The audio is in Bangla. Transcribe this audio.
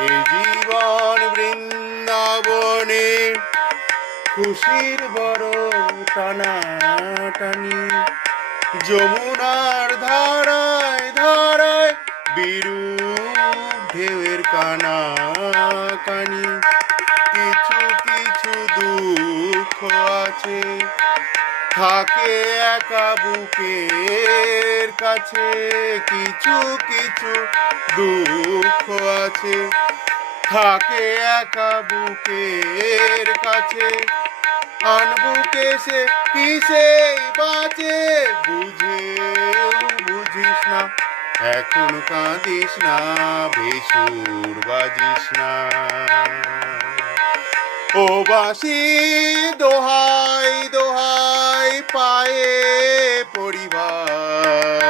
এ জীবন বৃন্দাবনে খুশির বড় টানাটানি, যমুনার ধারায় ধারায় বিরূপ ঢেউয়ের কানাকানি। কিছু কিছু দুঃখ আছে থাকে একা বুকের কাছে, কিছু কিছু দুঃখ আছে থাকে একা বুকের কাছে। আনবুকে সে কিসে বাঁচে বুঝেও বুঝিস না, এখন কাঁদিস না, বেসুর বাজিস না। ও বাঁশি দোহাই দোহাই পায়ে পরিবার,